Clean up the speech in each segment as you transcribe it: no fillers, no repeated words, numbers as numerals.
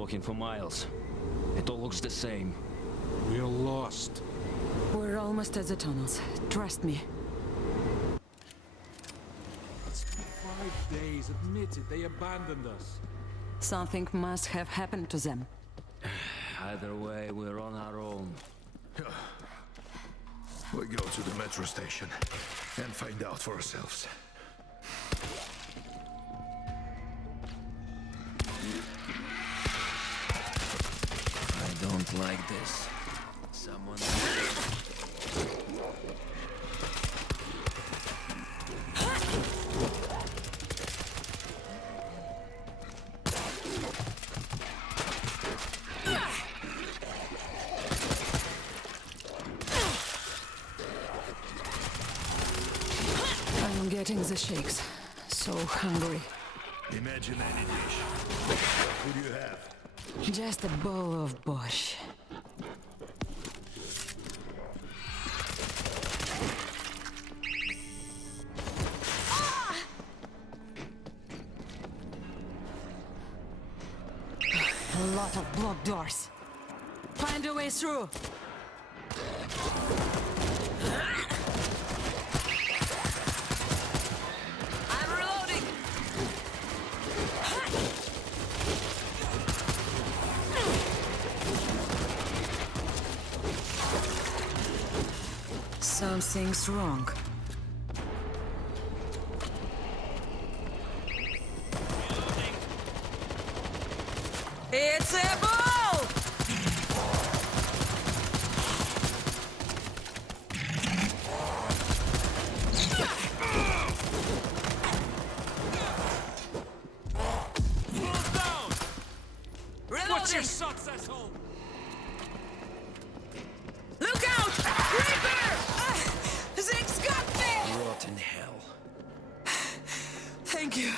walking for miles. It all looks the same. We're lost. We're almost at the tunnels. Trust me. It's been 5 days. Admit it, they abandoned us. Something must have happened to them. Either way, we're on our own. We go to the metro station and find out for ourselves. I don't like this. Someone... I'm getting the shakes. So hungry. Imagine any dish. What do you have? Just a bowl of borscht. A lot of blocked doors. Find a way through. I'm reloading. Something's wrong. It's a ball! Move down! Reloading! Watch your shots, asshole! Look out! Creeper! Zig's got me! Rotten hell. Thank you.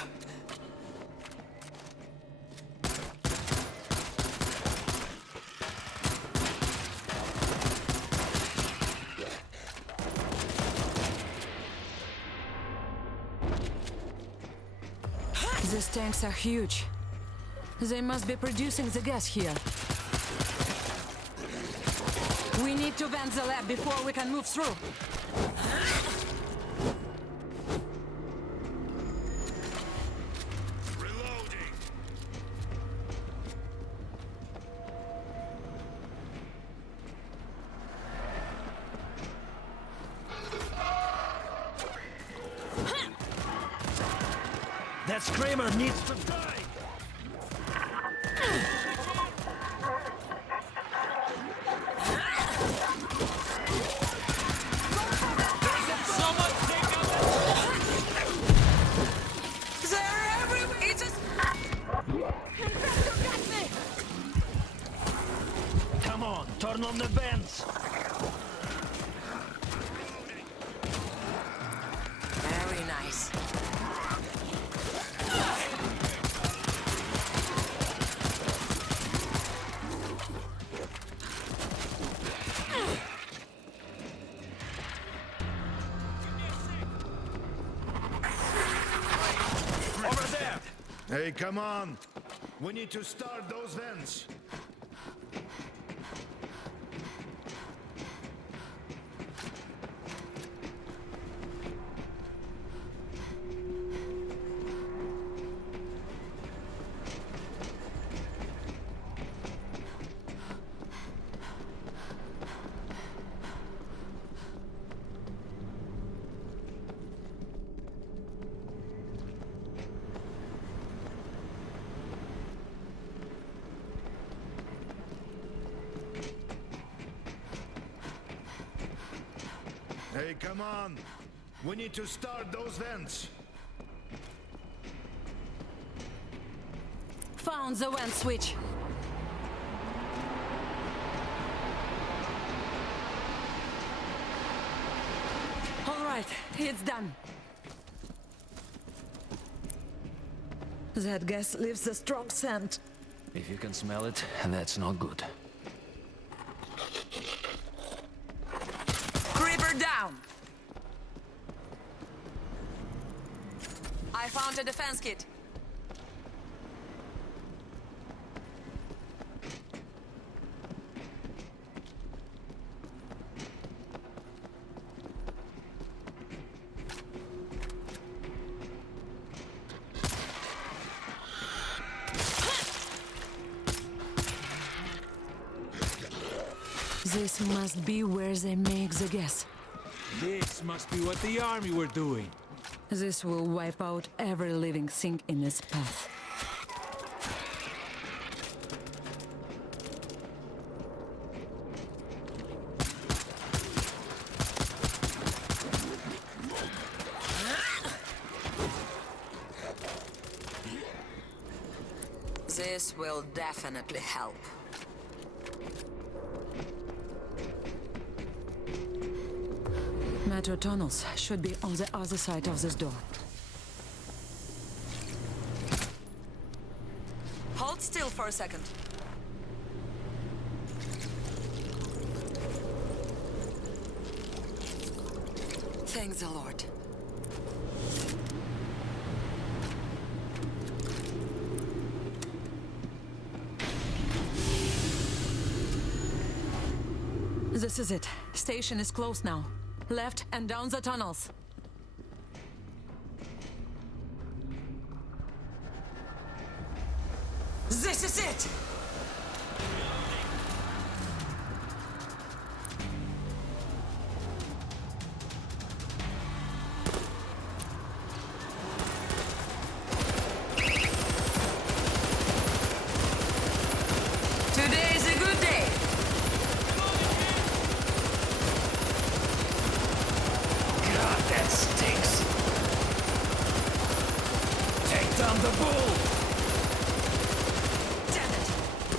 These tanks are huge. They must be producing the gas here. We need to vent the lab before we can move through. Reloading! That screamer needs to die! Someone take out They're everywhere! It's just... Infector got me! Come on, turn on the vents! Very nice. Over there! Hey, come on! We need to start those vents. Hey, come on! We need to start those vents. Found the vent switch. All right, it's done. That gas leaves a strong scent. If you can smell it, that's not good. Creeper down! I found a defense kit. This must be where they make the gas. This must be what the army were doing. This will wipe out every living thing in its path. This will definitely help. Metro tunnels should be on the other side of this door. Hold still for a second. Thank the Lord. This is it. Station is close now. Left and down the tunnels. This is it! Today is a good day. God, that stinks. Take down the bull. Damn it!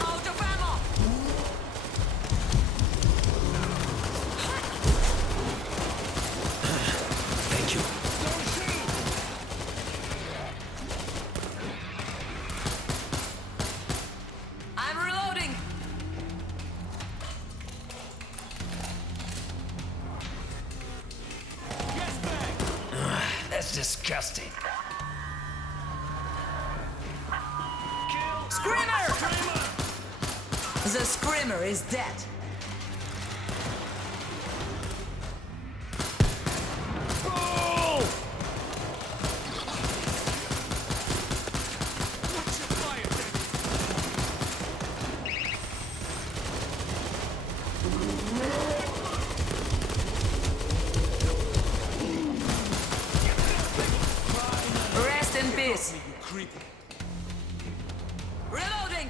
Out of ammo! Thank you. I'm reloading! That's disgusting. Screamer! The Screamer is dead. Bull! Watch your fire, Danny. Rest in peace. You creepy. Reloading!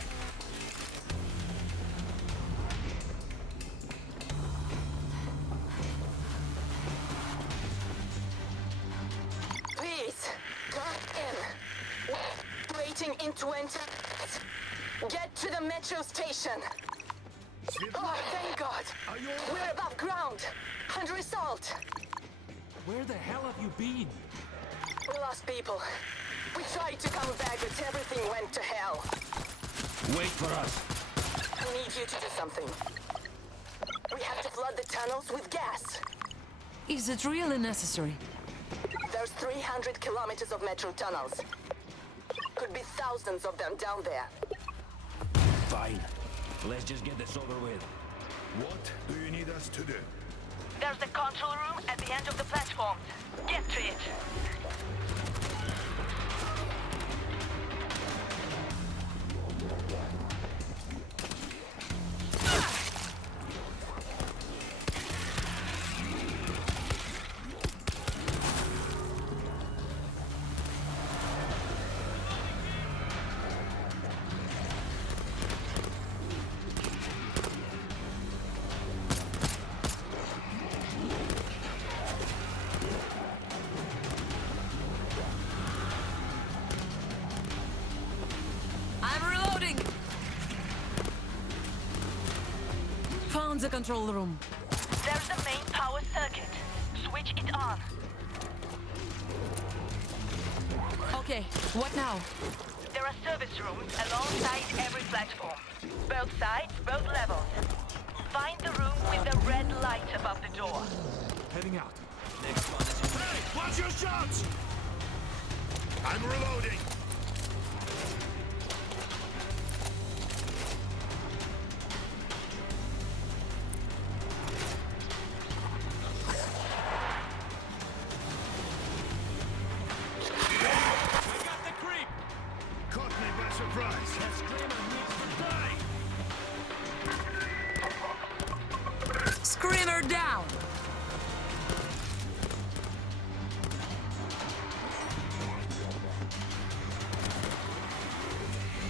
Please, get in. Waiting in 20. Get to the metro station. Oh, thank God. We're above ground. Under assault. Where the hell have you been? We lost people. We tried to come back, but everything went to hell. Wait for us. I need you to do something. We have to flood the tunnels with gas. Is it really necessary? There's 300 kilometers of metro tunnels. Could be thousands of them down there. Fine. Let's just get this over with. What do you need us to do? There's the control room at the end of the platform. Get to it. I'm reloading! Found the control room. There's the main power circuit. Switch it on. Okay, what now? There are service rooms alongside every platform. Both sides, both levels. Find the room with the red light above the door. Heading out. Next one is in. Hey, watch your shots! I'm reloading. We got the creep. Caught me by surprise. That screamer needs to die. Screamer down!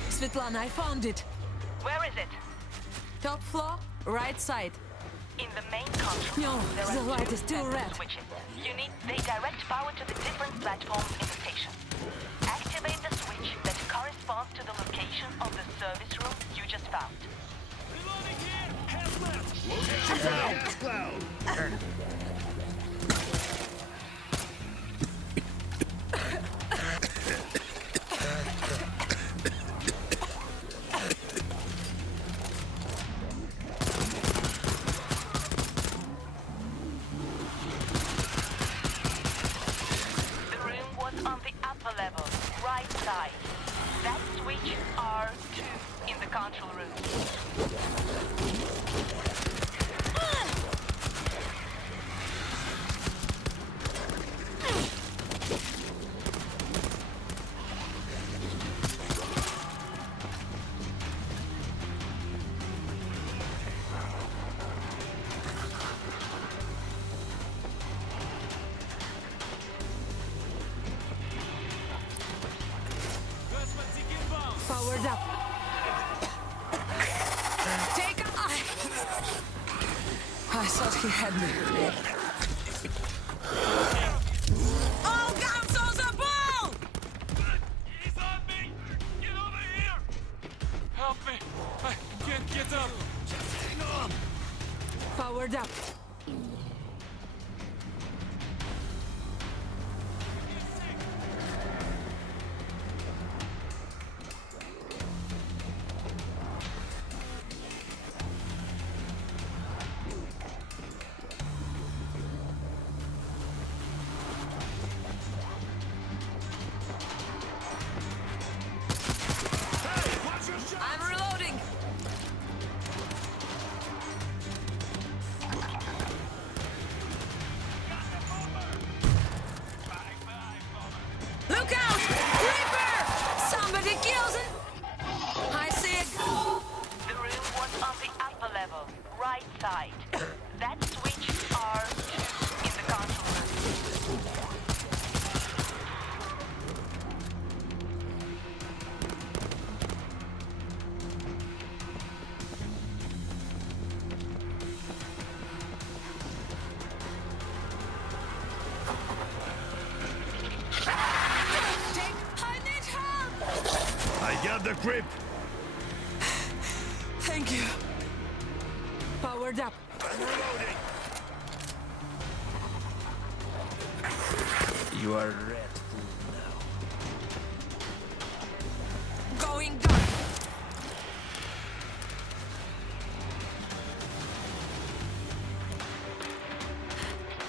Svetlana, I found it. Where is it? Top floor, right side. In the main control No, room, there the are light two is still separate red. switches. They direct power to the different platforms in the station. Activate the switch that corresponds to the location of the service room you just found. Gas cloud! The room was on the upper level, right side. That switch R2 in the control room. Powered up. Take a... I thought he had me. All guns on the ball! He's on me! Get over here! Help me! I can't get up! Just hang on! Powered up. I'm reloading. Look out! Reaper! Somebody kills it! I see it. The room was on the upper level, right side. That switch R2 in the control room. I need help! I got the grip! Thank you. Powered up. I'm reloading! You are red food now. Going dark.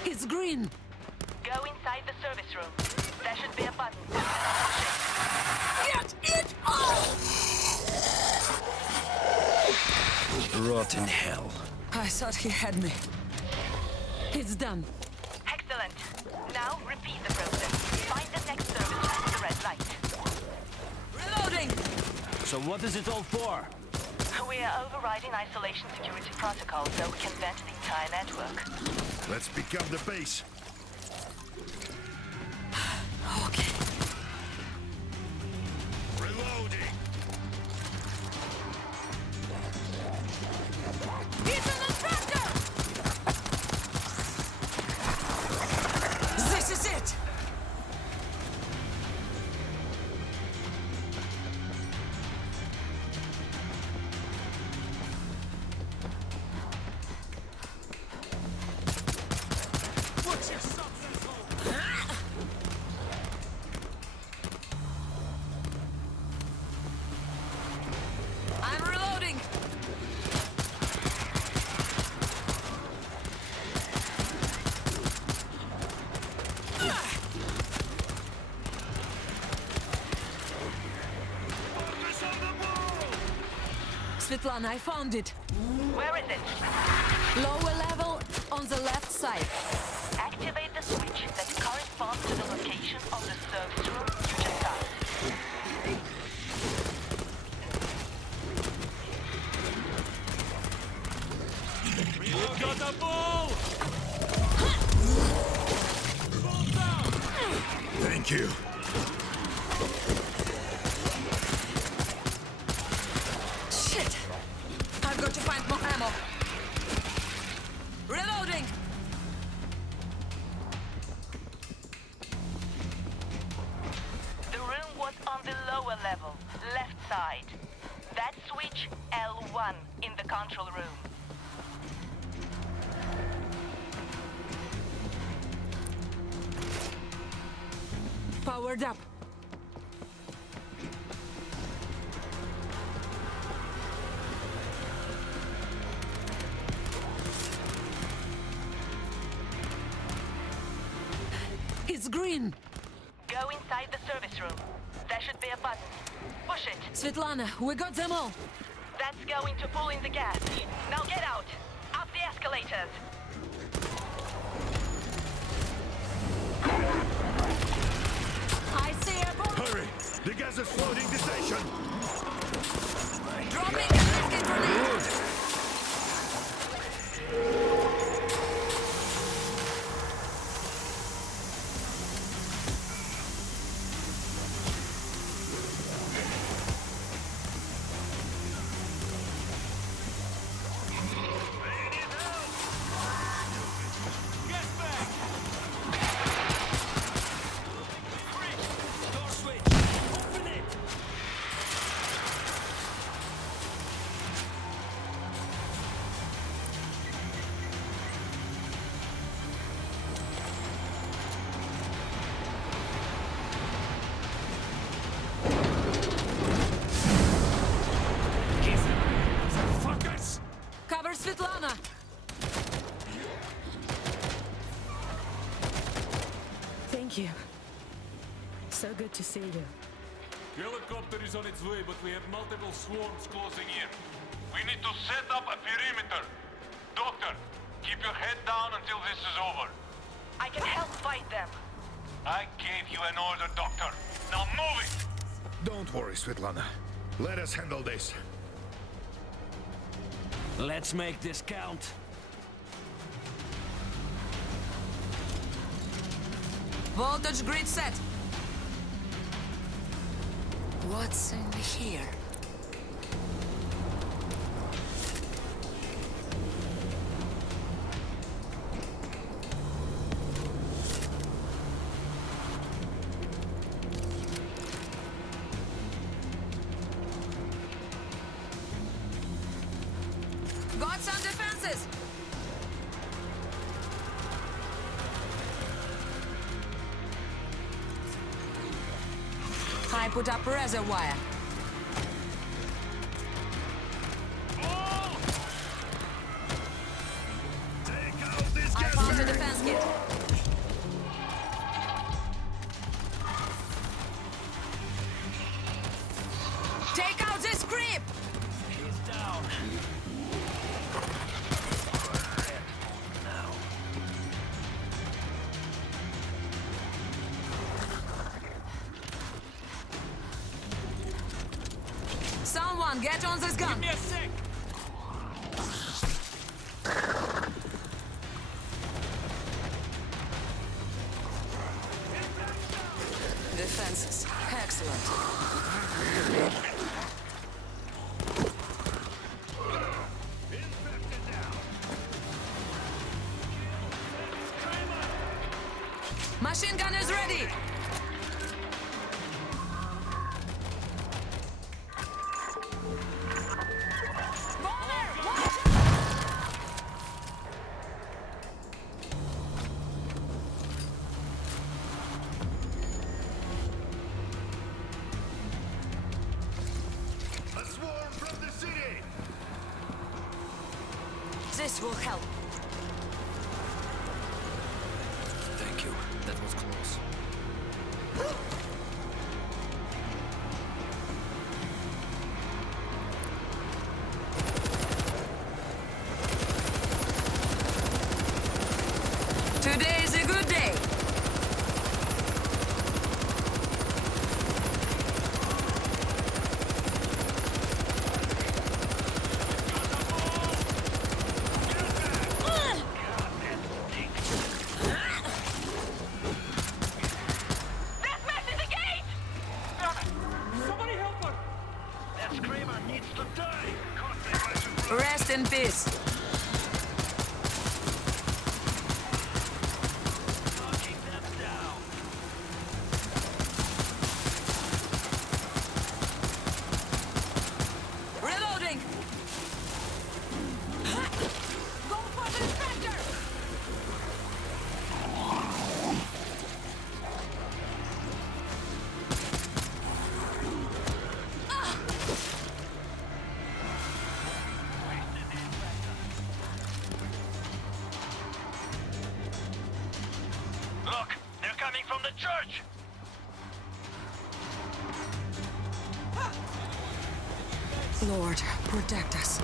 It's green. Go inside the service room. There should be a button. Get it off! Rot in hell. I thought he had me. It's done. Excellent. Now repeat the process. Find the next service room with the red light. Reloading! So what is it all for? We are overriding isolation security protocols so we can vent the entire network. Let's pick up the pace. Okay. Reloading! It's an instructor! This is it! Watch yourself, asshole! I'm reloading! Focus on the ball! Svetlana, I found it. Where is it? Lower level on the left side. Activate the switch that corresponds to the location of the service room you just found. We got the ball! Thank you. Shit! I've got to find more ammo. Reloading! The room was on the lower level, left side. That switch, L1, in the control room. Powered up. It's green. Go inside the service room. There should be a button. Push it. Svetlana, we got them all. That's going to pull in the gas. Now get out. Up the escalators. I see a bomb. Hurry! The gas is flooding the station! Dropping a biscuit grenade. Gas bag! Door switch! Open it! Give them! Fuckers! Cover Svetlana. Thank you. So good to see you. Helicopter is on its way, but we have multiple swarms closing in. We need to set up a perimeter. Doctor, keep your head down until this is over. I can help fight them. I gave you an order, Doctor. Now move it! Don't worry, Svetlana. Let us handle this. Let's make this count. Voltage grid set. What's in here? Got some defenses. I put up reservoir. Take out this I gas found a bag! defense kit. Take out this creep! He's down. Now. Someone get on this gun. Give me a sec! Defenses. Excellent. Machine gun is ready. Bomber, watch out! A swarm from the city! This will help. Thank you. That was close. Today is a good day. This in peace. Reloading! Go for the distractor! Look, they're coming from the church! Lord, protect us.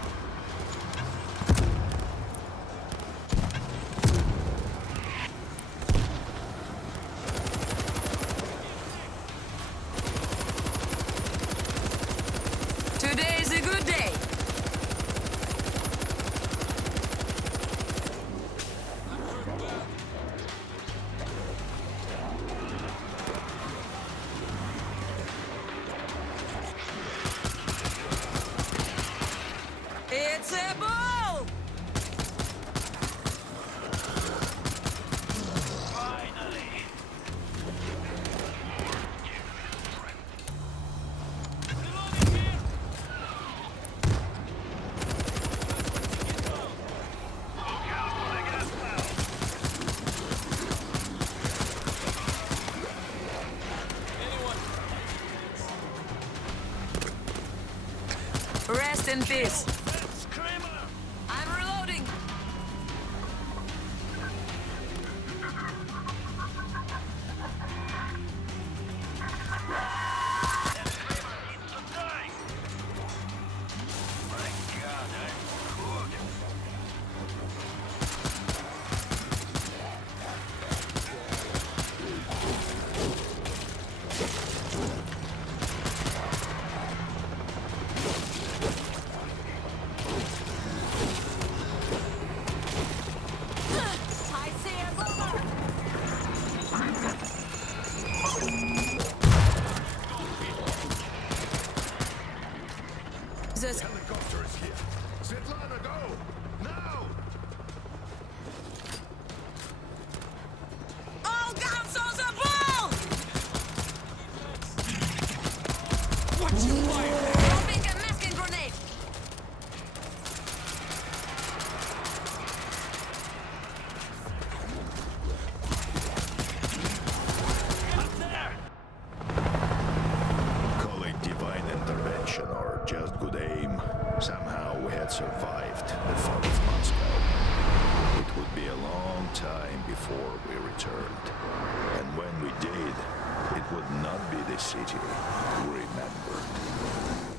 Today's a good day. It's a ball! Finally! Rest in peace. I'm reloading. I see a boomer. This Helicopter is here. Svetlana, go! Now! all guns on the ball! What you fire? Dropping a masking grenade. Call it divine intervention or just good aim. Somehow we had survived the fall of Moscow. It would be a long time before we returned. And when we did, it would not be the city we remembered.